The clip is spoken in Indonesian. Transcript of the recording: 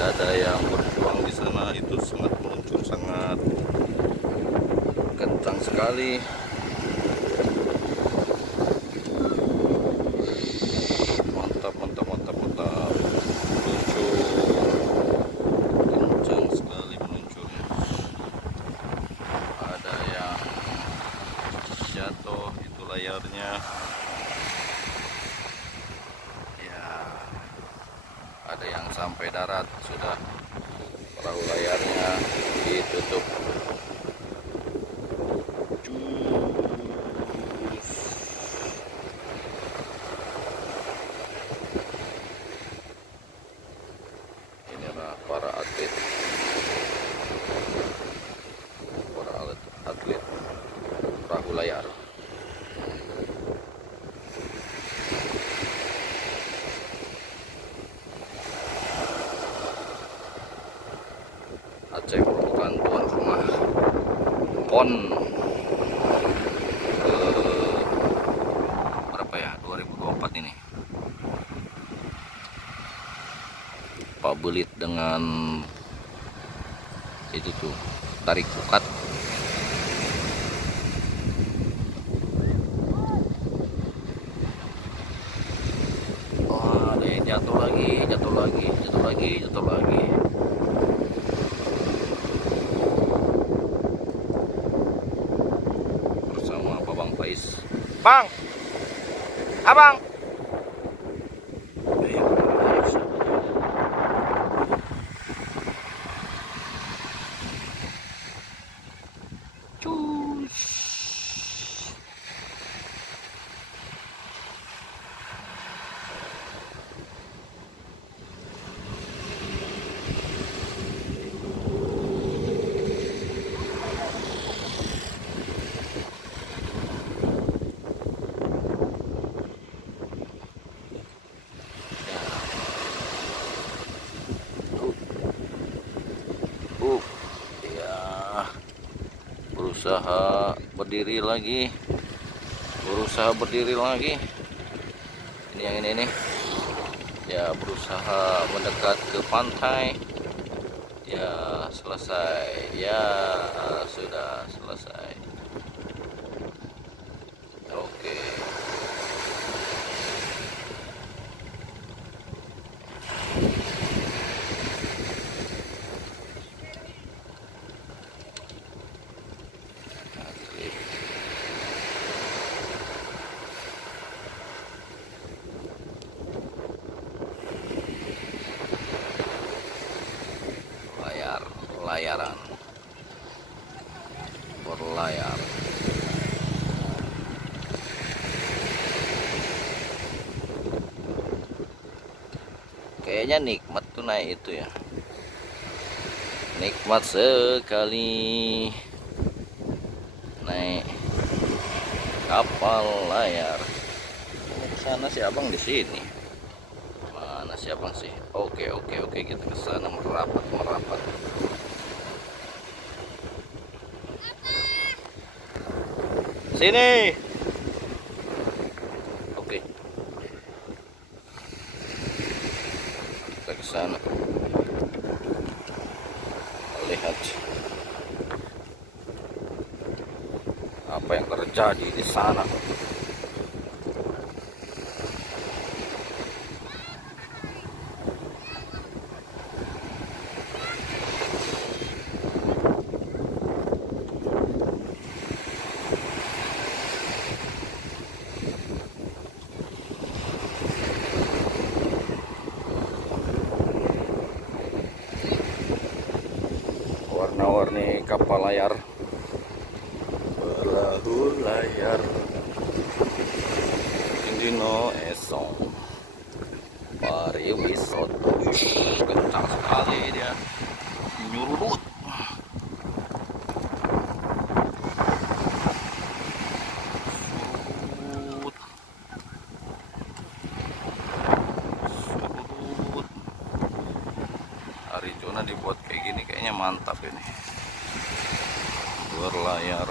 ada yang berjuang di sana. Itu sangat meluncur, sangat kencang sekali. Mantap, mantap, mantap, mantap. Meluncur, kencang sekali meluncurnya. Ada yang jatuh, itu layarnya. Ya, ada yang sampai darat sudah, perahu layarnya ditutup. Inilah para atlet perahu layar. Aceh merupakan tuan rumah PON ke berapa ya, 2024 ini. Pak Belit dengan itu tuh tarik pukat. Wah, ada yang jatuh lagi, jatuh lagi, jatuh lagi, jatuh lagi. Bersama Babang Faiz. Bang, abang. Ya, berusaha berdiri lagi, ini yang ini nih ya, berusaha mendekat ke pantai. Ya, selesai. Ya, sudah selesai. Oke. Layaran berlayar. Kayaknya nikmat tuh naik itu ya, nikmat sekali naik kapal layar. Di sana si abang, di sini mana si abang sih? Oke, kita ke sana, merapat. Sini. Oke. Kita ke sana. Lihat apa yang terjadi di sana. Warna-warni kapal layar, perahu layar, Indino Esong, pariwisata. Kencang sekali dia, nyurut. Arizona dibuat kayak gini, kayaknya mantap ini, berlayar.